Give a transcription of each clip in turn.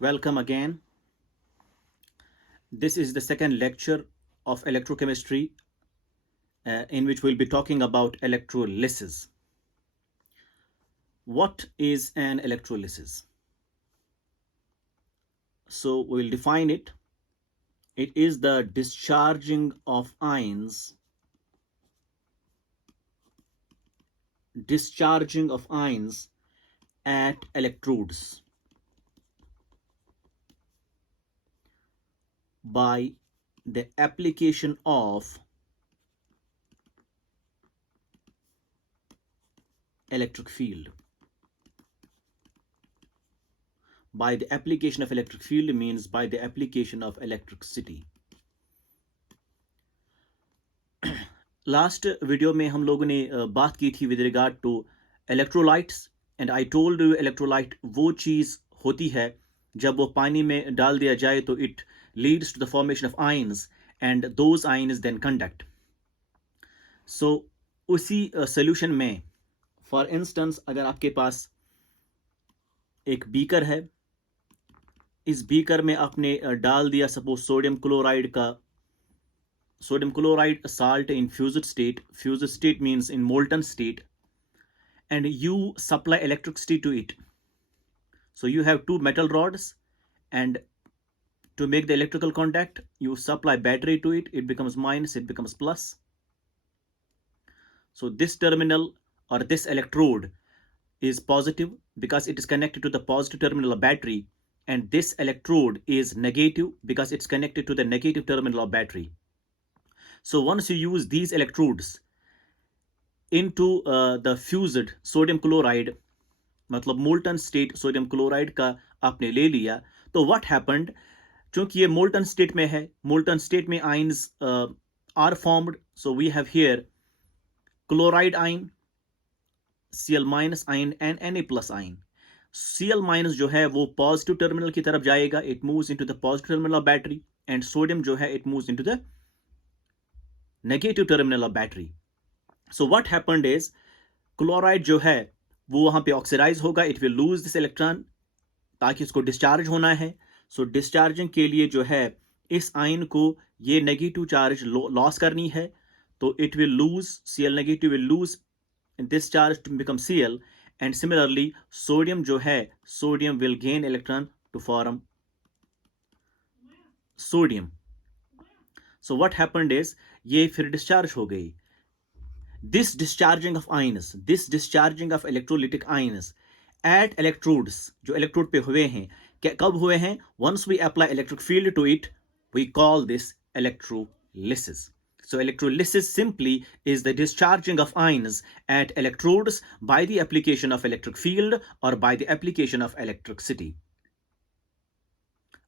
Welcome again. This is the second lecture of electrochemistry in which we'll be talking about electrolysis. What is an electrolysis? So we'll define it. It is the discharging of ions at electrodes by the application of electric field. By the application of electric field means by the application of electricity. Last video में हम लोगों ने बात की थी with regard to electrolytes and I told you electrolyte वो चीज़ होती है जब वो पानी में डाल दिया जाए तो it leads to the formation of ions and those ions then conduct. So उसी सोल्यूशन में फॉर इंस्टेंस अगर आपके पास एक बीकर है, इस बीकर में आपने डाल दिया suppose sodium chloride salt in fused state means in molten state, and you supply electricity to it. So you have two metal rods, and to make the electrical contact you supply battery to it. It becomes minus, it becomes plus. So this terminal or this electrode is positive because it is connected to the positive terminal of battery, and this electrode is negative because it's connected to the negative terminal of battery. So once you use these electrodes into the fused sodium chloride, मतलब molten state sodium chloride का आपने ले लिया, तो what happened, चूंकि ये molten state में है, molten state में ions are formed. So we have here chloride ion, Cl minus ion and Na plus ion. Cl minus जो है वो positive terminal की तरफ जाएगा, it moves into the positive terminal of battery, and sodium जो है it moves into the negative terminal of battery. So what happened is chloride जो है वो वहां पे ऑक्सीडाइज होगा, it will lose this electron ताकि उसको डिस्चार्ज होना है. So डिस्चार्जिंग के लिए जो है इस आयन को ये नेगेटिव चार्ज लॉस करनी है, तो it will lose, Cl negative will lose this charge to become Cl, and similarly sodium जो है sodium will gain electron to form sodium. So what happened is ये फिर डिस्चार्ज हो गई. This discharging of ions, this discharging of electrolytic ions at electrodes जो electrode पे हुए हैं, कब हुए हैं? Once we apply electric field to it, we call this electrolysis. So electrolysis simply is the discharging of ions at electrodes by the application of electric field or by the application of electricity.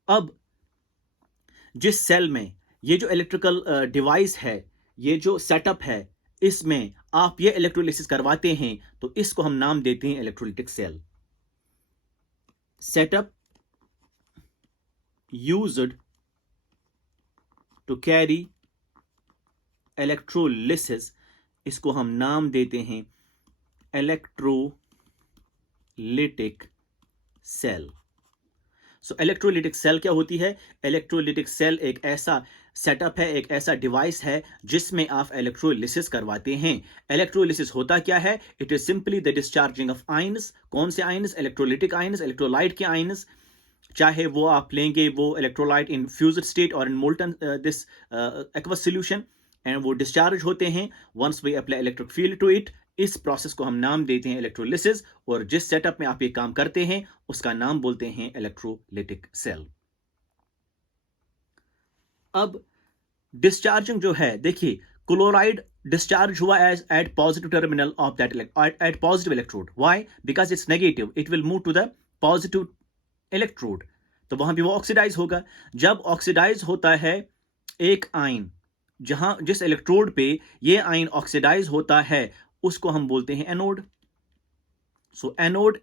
अब जिस cell में ये जो electrical device है, ये जो setup है, इसमें आप ये इलेक्ट्रोलिसिस करवाते हैं तो इसको हम नाम देते हैं electrolytic cell. Setup used to carry electrolysis, इसको हम नाम देते हैं electrolytic cell. So electrolytic cell क्या होती है? इलेक्ट्रोलिटिक सेल एक ऐसा सेटअप है, एक ऐसा डिवाइस है जिसमें आप इलेक्ट्रोलिसिस करवाते हैं. इलेक्ट्रोलिसिस होता क्या है? It is simply the discharging of ions. कौन से आयंस? इलेक्ट्रोलिटिक आयंस, इलेक्ट्रोलाइट के आयंस, चाहे वो आप लेंगे वो इलेक्ट्रोलाइट इन फ्यूज्ड स्टेट और in molten this aqueous solution, and वो डिस्चार्ज होते हैं. Once we apply electric field to it, इस प्रोसेस को हम नाम देते हैं इलेक्ट्रोलिसिस, और जिस सेटअप में आप ये काम करते हैं उसका नाम बोलते हैं इलेक्ट्रोलिटिक सेल. अब डिस्चार्जिंग जो है, देखिए क्लोराइड डिस्चार्ज हुआ at positive terminal of that at positive electrode. Why? Because it's negative, it will move to the positive electrode, तो वहां भी वो ऑक्सीडाइज होगा. जब ऑक्सीडाइज होता है एक आयन, जहां जिस इलेक्ट्रोड पे ये आयन ऑक्सीडाइज होता है उसको हम बोलते हैं anode. So anode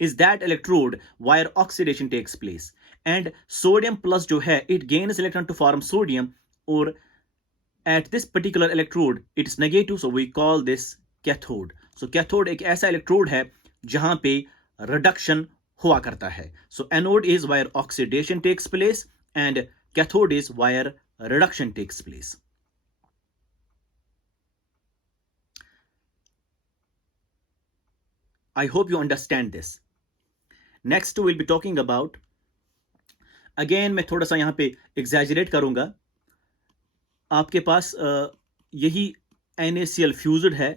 is that electrode where oxidation takes place, and sodium plus जो है it gains electron to form sodium, or at this particular electrode it is negative, so we call this cathode. So cathode एक ऐसा electrode है जहां पे reduction हुआ करता है. So anode is where oxidation takes place and cathode is where reduction takes place. I hope you understand this. Next we'll be talking about, again मैं थोड़ा सा यहाँ पे exaggerate करूँगा. आपके पास यही NaCl फ्यूज्ड है,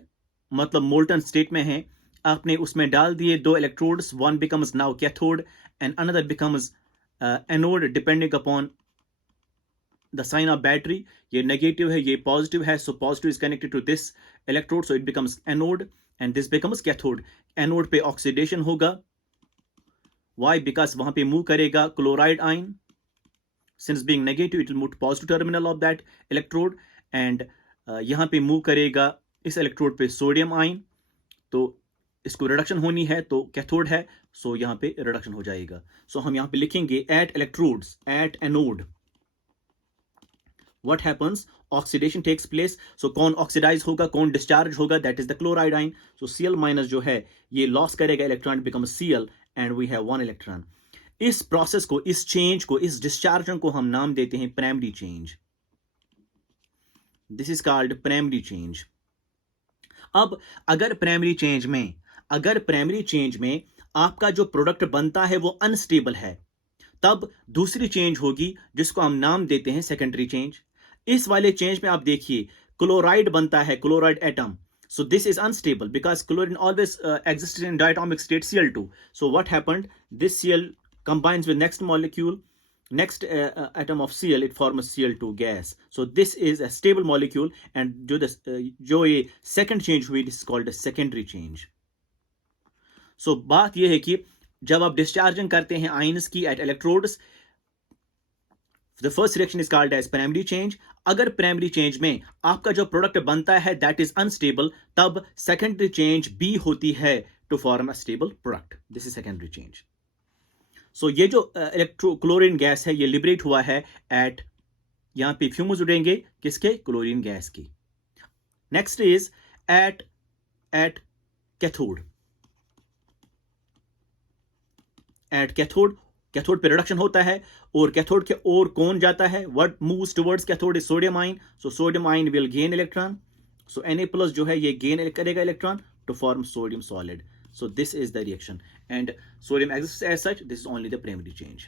मतलब मोल्टन स्टेट में है. आपने उसमें डाल दिए दो electrodes, one becomes now cathode and another becomes anode depending upon the sign of battery. ये नेगेटिव है, ये पॉजिटिव है. So positive is connected to this electrode, so it becomes anode and this becomes cathode. Anode पे oxidation होगा. Why? Because वहां पे move करेगा chloride ion. Since being negative, it will move to positive terminal of that electrode, and यहाँ पे move करेगा इस electrode पे सोडियम आयन. तो इसको रिडक्शन होनी है, तो कैथोड है, सो यहाँ पे रिडक्शन हो जाएगा. सो हम यहाँ पे लिखेंगे at electrodes, at anode what happens? Oxidation takes place. So कौन ऑक्सीडाइज होगा, कौन डिस्चार्ज होगा? That is the chloride ion. So Cl minus जो है ये लॉस करेगा electron, become Cl and we have one electron. इस प्रोसेस को, इस चेंज को, इस डिस्चार्जन को हम नाम देते हैं primary change. This is called primary change. अब अगर प्राइमरी चेंज में आपका जो प्रोडक्ट बनता है वो अनस्टेबल है, तब दूसरी चेंज होगी जिसको हम नाम देते हैं सेकेंडरी चेंज. इस वाले चेंज में आप देखिए क्लोराइड बनता है, chloride atom. So this is unstable because chlorine always existed in diatomic state Cl2. So what happened? This Cl combines with next molecule, next atom of Cl, it forms Cl2 gas. So this is a stable molecule, and जो ये second change हुई, this is called a secondary change. So बात ये है कि जब आप discharging करते हैं आयंस की at electrodes, the first reaction is called as primary change. अगर प्राइमरी चेंज में आपका जो प्रोडक्ट बनता है दैट इज अनस्टेबल, तब सेकेंडरी चेंज बी होती है to form a stable product. This is secondary change. So ये जो क्लोरीन गैस है ये लिबरेट हुआ है एट, यहां पे फ्यूम्स उड़ेंगे किसके? क्लोरीन गैस की. Next is at cathode. At cathode पे रिडक्शन होता है, और कैथोड के और कौन जाता है? What moves towards cathode is sodium ion. So sodium ion will gain electron. So Na+ जो है ये गेन करेगा electron to form sodium solid. So this is the reaction, and sodium exists as such. This is only the primary change.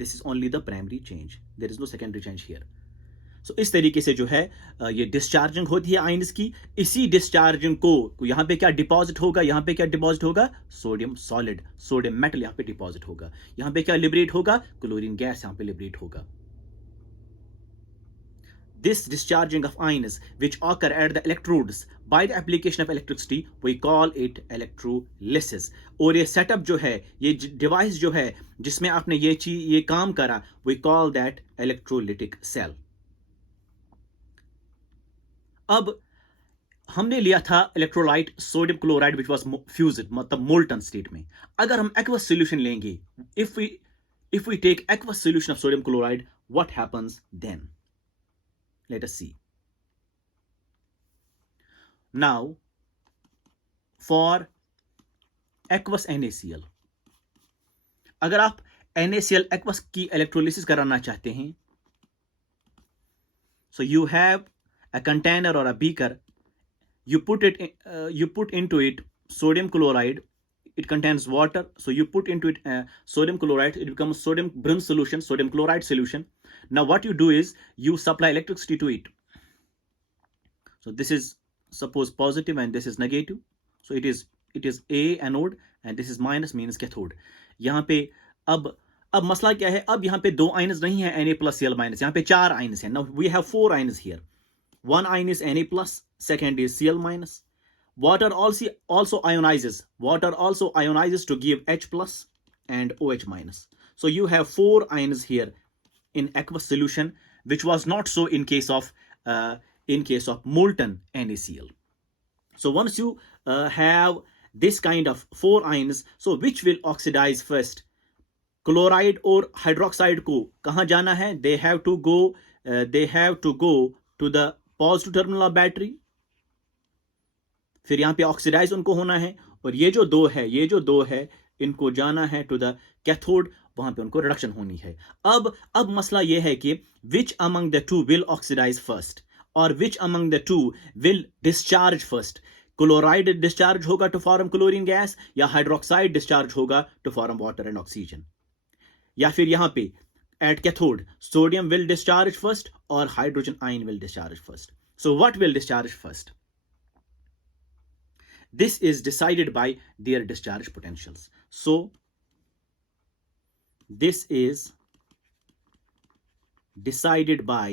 This is only the primary change. There is no secondary change here. So इस तरीके से जो है ये discharging होती है ions की. इसी डिस्चार्जिंग को यहाँ पे क्या डिपॉजिट होगा? यहाँ पे क्या डिपॉजिट होगा? सोडियम सॉलिड, सोडियम मेटल यहाँ पे डिपॉजिट होगा. यहाँ पे क्या लिबरेट होगा? क्लोरीन गैस यहाँ पे लिबरेट होगा. This discharging of ions which occur at the electrodes by the application of electricity, we call it electrolysis. और ये सेटअप जो है, ये डिवाइस जो है जिसमें आपने ये काम करा, we call that electrolytic cell. अब हमने लिया था electrolyte sodium chloride which was fused, मतलब मोल्टन स्टेट में. अगर हम एक्वस सॉल्यूशन लेंगे, if we take aqueous solution of sodium chloride, what happens then? Let us see. Now, for aqueous NaCl, अगर आप NaCl aqueous की इलेक्ट्रोलिसिस कराना चाहते हैं, so you have a container or a beaker, you put into it sodium chloride. It contains water, so you put into it sodium chloride. It becomes sodium brim solution, sodium chloride solution. Now what you do is you supply electricity to it. So this is suppose positive and this is negative. So it is A anode and this is minus, means cathode. यहाँ पे अब मसला क्या है? अब यहाँ पे दो आयन्स नहीं है Na+Cl-, यहाँ पे चार आयन्स हैं. Now we have four ions here. One ion is Na+, second is Cl-. Water also ionizes. Water also ionizes to give H+ and OH-. So you have four ions here in aqueous solution, which was not so in case of molten NaCl. So once you have this kind of four ions, so which will oxidize first? Chloride or hydroxide को कहाँ जाना है? They have to go to the positive terminal of battery. फिर यहाँ पे oxidise उनको होना है, और ये जो दो है इनको जाना है टू द कैथोड, वहां पे उनको रिडक्शन होनी है। अब मसला ये है कि which among the two will oxidize first और which among the two will discharge first. Chloride discharge होगा टू फॉर्म क्लोरीन गैस, या हाइड्रोक्साइड डिस्चार्ज होगा to form water and oxygen. या फिर यहां पे at cathode sodium will discharge first और hydrogen ion will discharge first. So what will discharge first? This is decided by their discharge potentials. So this is decided by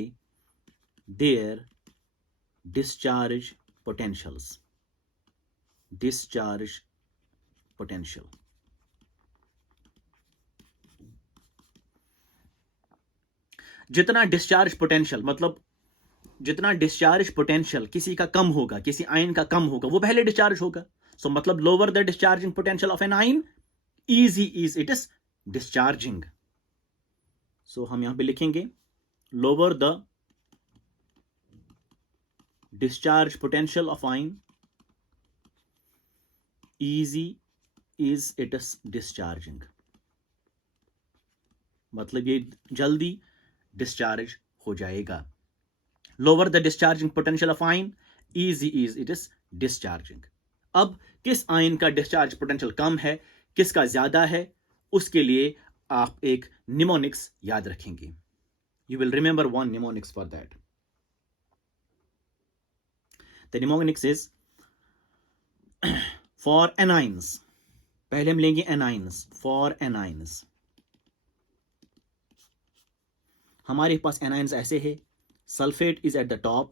their discharge potentials. Discharge potential. जितना discharge potential मतलब जितना discharge potential किसी का कम होगा, किसी ion का कम होगा, वो पहले डिस्चार्ज होगा। सो मतलब lower the discharging potential of an ion, easy is it is discharging. So हम यहां पे लिखेंगे lower the discharge potential of ion, easy is it is discharging. मतलब ये जल्दी डिस्चार्ज हो जाएगा। Lower the discharging potential of ion, easy is it is discharging. अब किस आयन का डिस्चार्ज पोटेंशियल कम है, किसका ज्यादा है, उसके लिए आप एक निमोनिक्स याद रखेंगे। You will remember one mnemonics for that. The mnemonics is for anions. पहले हम लेंगे एनाइंस। फॉर एनाइंस हमारे पास एनाइंस ऐसे है, sulfate is at the top,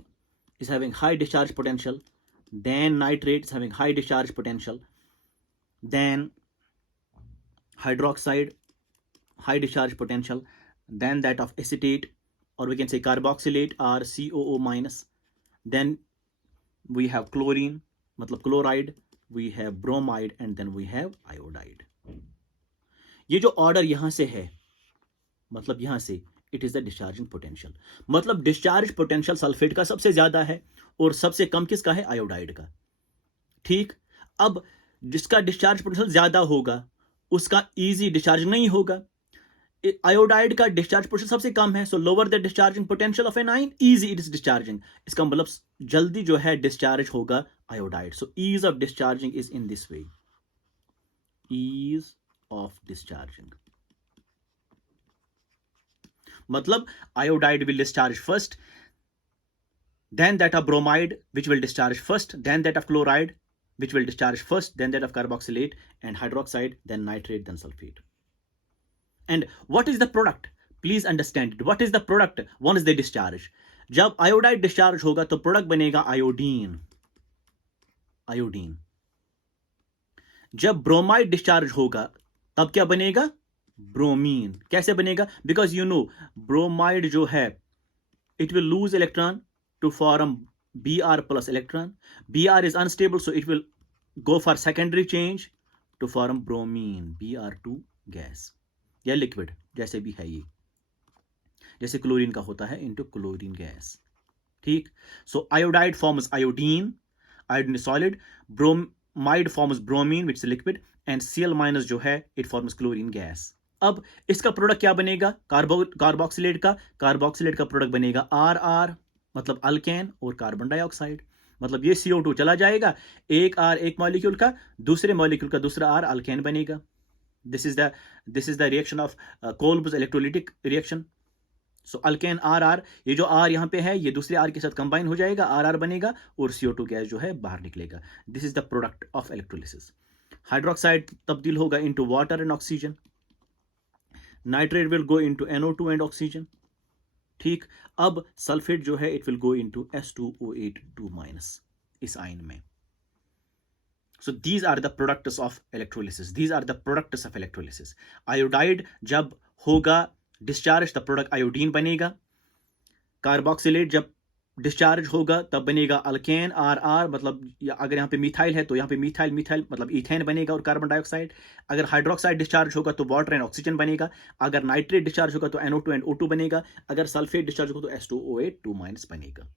is having high discharge potential, then nitrate is having high discharge potential, then hydroxide high discharge potential, then that of acetate, or we can say carboxylate or COO minus, then we have chlorine मतलब chloride, we have bromide, and then we have iodide. ये जो order यहां से है, मतलब यहां से it is the discharging potential. मतलब डिस्चार्ज पोटेंशियल सल्फेट का सबसे ज्यादा है और सबसे कम किसका है? आयोडाइड का। ठीक, अब जिसका डिस्चार्ज पोटेंशियल ज्यादा होगा उसका इजी डिस्चार्ज नहीं होगा। आयोडाइड का डिस्चार्ज पोटेंशियल सबसे कम है, so lower the discharging potential of an ion, easy it is discharging. इसका मतलब जल्दी जो है डिस्चार्ज होगा iodide. So ease of discharging is in this way, ease of discharging. मतलब iodide will discharge first, then that of bromide which will discharge first, then that of chloride which will discharge first, then that of carboxylate and hydroxide, then nitrate, then sulfate. And what is the product? Please understand it. What is the product once they discharge? जब iodide discharge होगा तो product बनेगा iodine. जब bromide discharge होगा तब क्या बनेगा? Bromine. कैसे बनेगा? बिकॉज यू नो ब्रोमाइड जो है it will lose electron to form Br plus electron. Br is unstable, so it will go for secondary change to form bromine, Br2 gas या liquid, जैसे भी है ये, जैसे क्लोरीन का होता है इनटू क्लोरीन गैस। ठीक, so iodide forms iodine, iodine solid, bromide forms bromine which is liquid, and Cl- जो है इट फॉर्म्स क्लोरीन गैस। अब इसका प्रोडक्ट क्या बनेगा? कार्बोक्सिलेट का प्रोडक्ट बनेगा RR मतलब अल्केन और कार्बन डाइऑक्साइड। मतलब ये CO2 चला जाएगा, एक R एक मॉलिक्यूल का, दूसरे मॉलिक्यूल का दूसरा R अल्केन बनेगा। This is the reaction of Kolbe's electrolytic reaction. So alkane RR, ये जो R यहाँ पे है ये दूसरे R के साथ कंबाइन हो जाएगा, RR बनेगा और CO2 गैस जो है बाहर निकलेगा। This is the product of electrolysis. Hydroxide तब्दील होगा into water and oxygen, nitrate will go into NO2 and oxygen. ठीक, अब सल्फेट जो है it will go into S2O8 इस आयन में। So these are the products of electrolysis. These are the products of electrolysis. Iodide जब होगा discharge तब product iodine बनेगा। कार्बोक्सिलेट जब डिस्चार्ज होगा तब बनेगा अल्केन RR, मतलब अगर यहाँ पे मिथाइल है तो यहाँ पे मिथाइल मतलब इथेन बनेगा और कार्बन डाइऑक्साइड। अगर हाइड्रोक्साइड डिस्चार्ज होगा तो वाटर एंड ऑक्सीजन बनेगा। अगर नाइट्रेट डिस्चार्ज होगा तो NO2 एंड O2 बनेगा। अगर सल्फेट डिस्चार्ज होगा तो S2O8 बनेगा।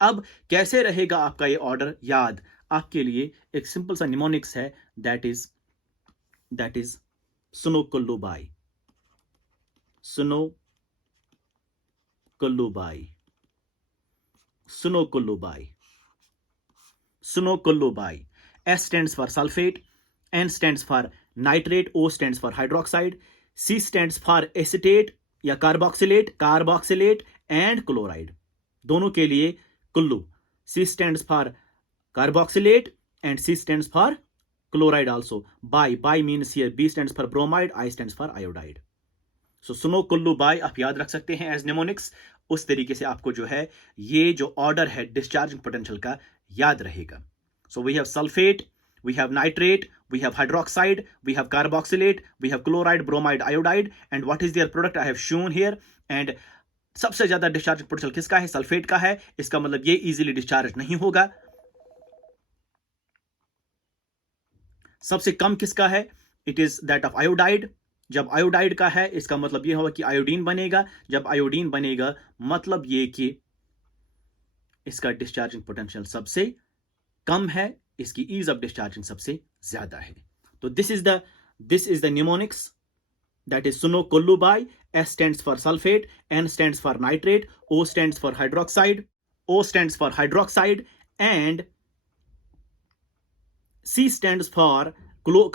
अब कैसे रहेगा आपका ये ऑर्डर याद? आपके लिए एक सिंपल सा निमोनिक्स है, दैट इज सुनो कुल्लूबाई, सुनो कुल्लूबाई, सुनो कुल्लूबाई, सुनो कुल्लूबाई. S stands for sulfate, N stands for nitrate, O stands for hydroxide, C stands for acetate या कार्बोक्सिलेट एंड क्लोराइड. दोनों के लिए Kullu. C stands for carboxylate and C stands for chloride also. Bi means here B stands for bromide, I stands for iodide. So सुनो Kullu by आप याद रख सकते हैं एज निमोनिक्स. उस तरीके से आपको जो है ये जो ऑर्डर है डिस्चार्जिंग पोटेंशियल का याद रहेगा. So we have sulfate, we have nitrate, we have hydroxide, we have carboxylate, we have chloride, bromide, iodide, and what is their product I have shown here. And सबसे ज्यादा discharging potential किसका है? Sulphate का है. इसका मतलब ये easily discharge नहीं होगा. सबसे कम किसका है? It is that of iodide. जब आयोडाइड का है इसका मतलब यह होगा कि आयोडीन बनेगा. जब आयोडीन बनेगा मतलब ये कि इसका डिस्चार्जिंग पोटेंशियल सबसे कम है, इसकी ईज ऑफ डिस्चार्जिंग सबसे ज्यादा है. तो this is the mnemonics, that is सुनो कुल्लूबाई. S stands for sulfate, N stands for nitrate, O stands for hydroxide, and C stands for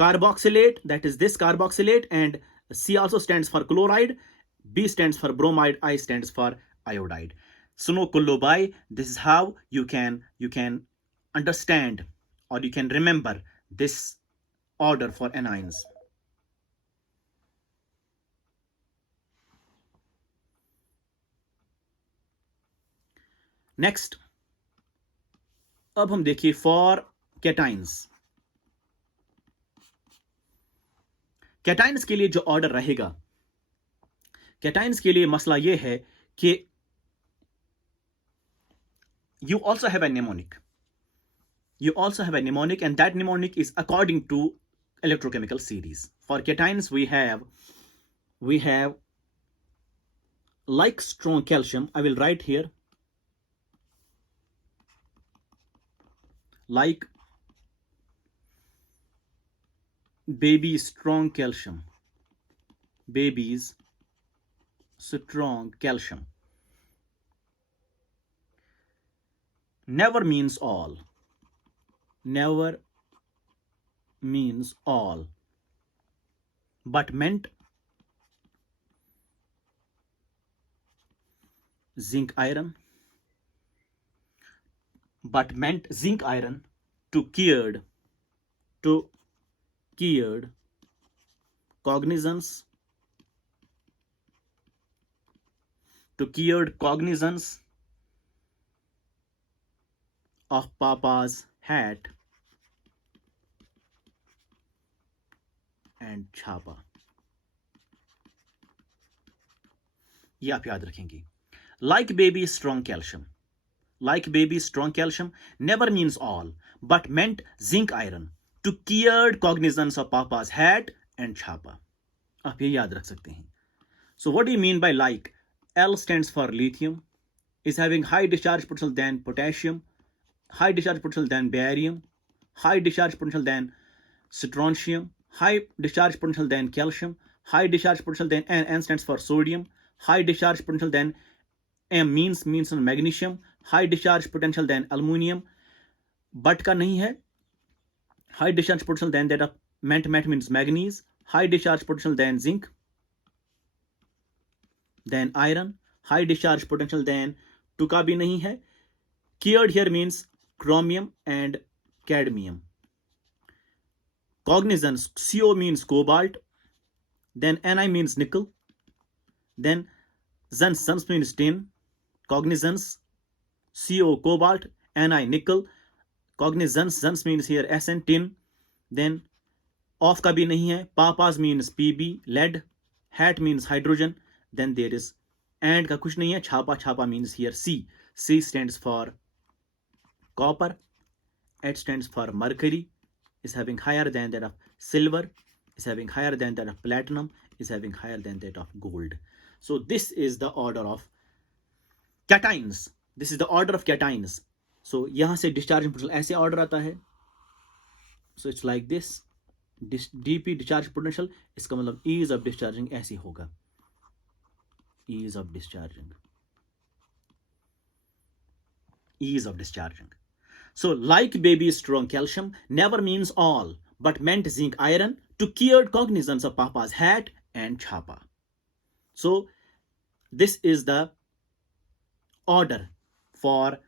carboxylate, that is this carboxylate, and C also stands for chloride, B stands for bromide, I stands for iodide. Suno kullubai, this is how you can understand or you can remember this order for anions. Next, अब हम देखिए for cations. Cations के लिए जो order रहेगा, cations के लिए मसला यह है कि you also have a mnemonic. You also have a mnemonic, and that mnemonic is according to electrochemical series. For cations, we have like strong calcium. I will write here like baby's strong calcium. Baby's strong calcium. Never means all. Never means all, but meant zinc iron, to cured cognizance, of Papa's hat and छापा. ये आप याद रखेंगे. Like baby's strong calcium. Like baby's strong calcium never means all, but meant zinc iron to cured cognizance of Papa's hat and छापा. आप ये याद रख सकते हैं. So what do you mean by like? L stands for lithium, is having high discharge potential than potassium, high discharge potential than barium, high discharge potential than strontium, high discharge potential than calcium, high discharge potential than N stands for sodium, high discharge potential than M means magnesium, high discharge potential than aluminium, but का नहीं है. High discharge potential than that of meant means manganese, high discharge potential than zinc, then iron, high discharge potential than two का भी नहीं है. Cured here means chromium and cadmium. Cognizance, CO means cobalt, then Ni means nickel, then Zun means tin. Cognizance, CO cobalt, Ni nickel, cognizance Zun means here Sn tin, then off का भी नहीं है. Papa's means Pb lead, hat means hydrogen, then there is and का कुछ नहीं है. छापा means here C. C stands for copper, H stands for mercury, is having higher than that of silver, is having higher than that of platinum, is having higher than that of gold. So this is the order of cations. सो यहाँ से discharging potential ऐसे order आता है, so it's like this, DP discharge potential, इसका मतलब ease of discharging ऐसे होगा, ease of discharging, ease of discharging. So, like baby's strong calcium never means all, but meant zinc iron to cured cognizance of Papa's hat and chapa. So, this is the order for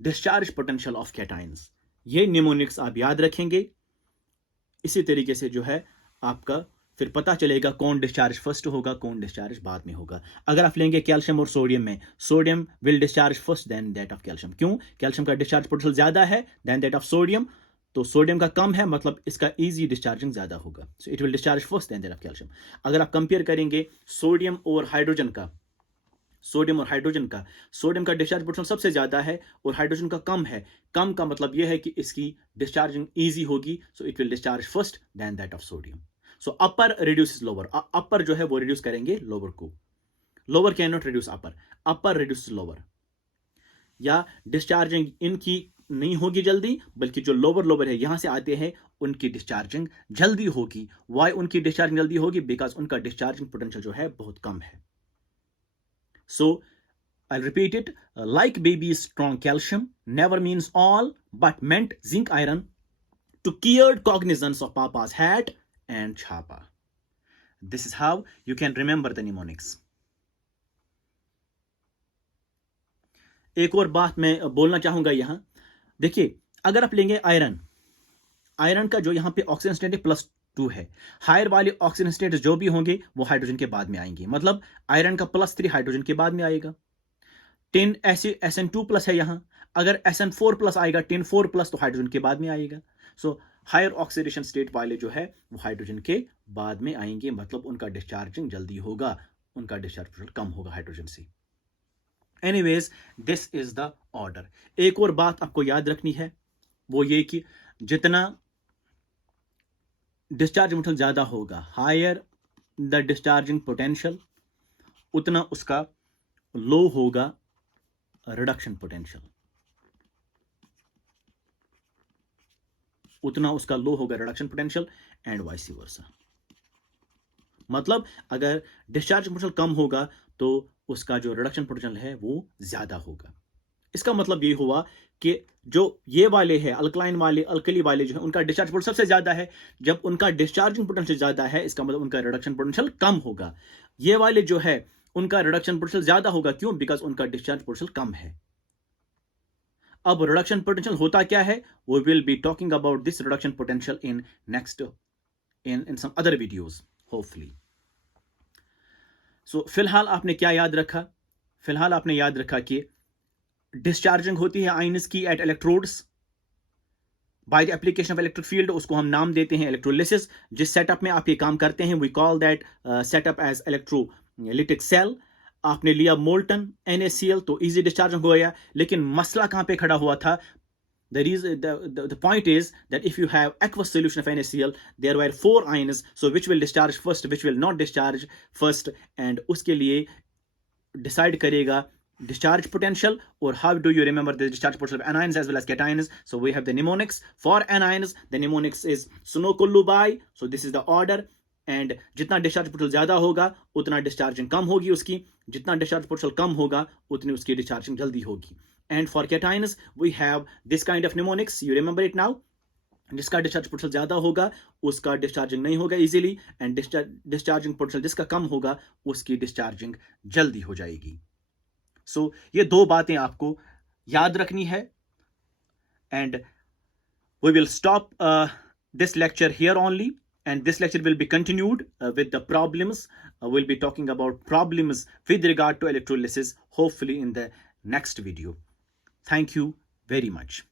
discharge potential of cations. ये mnemonics आप याद रखेंगे, इसी तरीके से जो है आपका फिर पता चलेगा कौन डिस्चार्ज फर्स्ट होगा, कौन डिस्चार्ज बाद में होगा. अगर आप लेंगे कैल्शियम और सोडियम में, sodium will discharge first then that of calcium. क्यों? कैल्शियम का डिस्चार्ज पोटेंशियल ज्यादा है देन दैट ऑफ सोडियम, तो सोडियम का कम है, मतलब इसका इजी डिस्चार्जिंग ज्यादा होगा. So it will discharge first then that of calcium. अगर आप कंपेयर करेंगे सोडियम और हाइड्रोजन का, सोडियम और हाइड्रोजन का, सोडियम का डिस्चार्ज पोटेंशियल सबसे ज्यादा है और हाइड्रोजन का कम है. कम का मतलब यह है कि इसकी डिस्चार्जिंग इजी होगी, so it will discharge first then that of sodium. So upper reduces lower, upper जो है वो रिड्यूस करेंगे लोअर को, lower can not reduce upper, upper reduce lower. या डिस्चार्जिंग इनकी नहीं होगी जल्दी, बल्कि जो लोअर लोअर है यहां से आते हैं उनकी डिस्चार्जिंग जल्दी होगी. वाई उनकी डिस्चार्जिंग जल्दी होगी? बिकॉज उनका डिस्चार्जिंग पोटेंशियल जो है बहुत कम है. सो I'll repeat it. Like baby's strong calcium never means all, but meant zinc iron to cured cognizance of Papa's hat and chapa. This is how you can remember the mnemonics. एक और बात मैं बोलना चाहूंगा यहां, देखिए अगर आप लेंगे आयरन, आयरन का जो यहां पे ऑक्सीजन स्टेट है +2 है, हायर वाले ऑक्सीजन स्टेट जो भी होंगे वो हाइड्रोजन के बाद में आएंगे, मतलब आयरन का +3 हाइड्रोजन के बाद में आएगा. टिन SN2+ है यहां, अगर SN4+ आएगा, टिन 4+ तो हाइड्रोजन के बाद में आएगा. सो हायर ऑक्सीडेशन स्टेट वाले जो है वो हाइड्रोजन के बाद में आएंगे, मतलब उनका डिस्चार्जिंग जल्दी होगा, उनका डिस्चार्ज कम होगा हाइड्रोजन से. Anyways this is the order. एक और बात आपको याद रखनी है, वो ये कि जितना डिस्चार्ज पोटेंशियल ज्यादा होगा, हायर द डिस्चार्जिंग पोटेंशियल, उतना उसका लो होगा रिडक्शन पोटेंशियल, उतना उसका लो होगा reduction potential, and vice versa. मतलब अगर डिस्चार्ज पोटेंशियल कम होगा तो उसका जो रिडक्शन पोटेंशियल है वो ज्यादा होगा. इसका मतलब ये हुआ कि जो ये वाले हैं अल्कलाइन वाले, अल्कली वाले जो है, उनका डिस्चार्ज पोटेंशियल सबसे ज्यादा है. जब उनका डिस्चार्जिंग पोटेंशियल ज्यादा है, इसका मतलब उनका रिडक्शन पोटेंशियल कम होगा. ये वाले जो है उनका रिडक्शन पोटेंशियल ज्यादा होगा. क्यों? बिकॉज उनका डिस्चार्ज पोटेंशियल कम है. अब रिडक्शन पोटेंशियल होता क्या है? We will be talking about this reduction potential in next in some other videos hopefully. So फिलहाल आपने क्या याद रखा? फिलहाल आपने याद रखा कि डिस्चार्जिंग होती है आयंस की at electrodes by the application of electric field, उसको हम नाम देते हैं इलेक्ट्रोलिसिस. जिस सेटअप में आप ये काम करते हैं we call that setup as electrolytic cell. आपने लिया मोल्टन NaCl तो इजी डिस्चार्जिंग हो गया, लेकिन मसला कहां पे खड़ा हुआ था? The point is that if you have aqueous solution of NaCl, there were 4 ions, so which will discharge first, which will not discharge first, and उसके लिए decide करेगा discharge potential. or how do you remember the discharge potential of anions as well as cations? So we have the mnemonics for anions. The mnemonics is Sunokullubai. So this is the order. And जितना discharge potential ज्यादा होगा उतना discharging कम होगी उसकी, जितना discharge potential कम होगा उतनी उसकी डिस्चार्जिंग जल्दी होगी. And for cations we have this kind of mnemonics, you remember it now. जिसका डिस्चार्ज पोटेंशियल ज्यादा होगा उसका डिस्चार्जिंग नहीं होगा इजीली, एंड डिस्चार्जिंग पोटेंशियल जिसका कम होगा उसकी डिस्चार्जिंग जल्दी हो जाएगी. सो ये दो बातें आपको याद रखनी है. And we will stop this lecture here only. And this lecture will be continued with the problems. We'll be talking about problems with regard to electrolysis, hopefully in the next video. Thank you very much.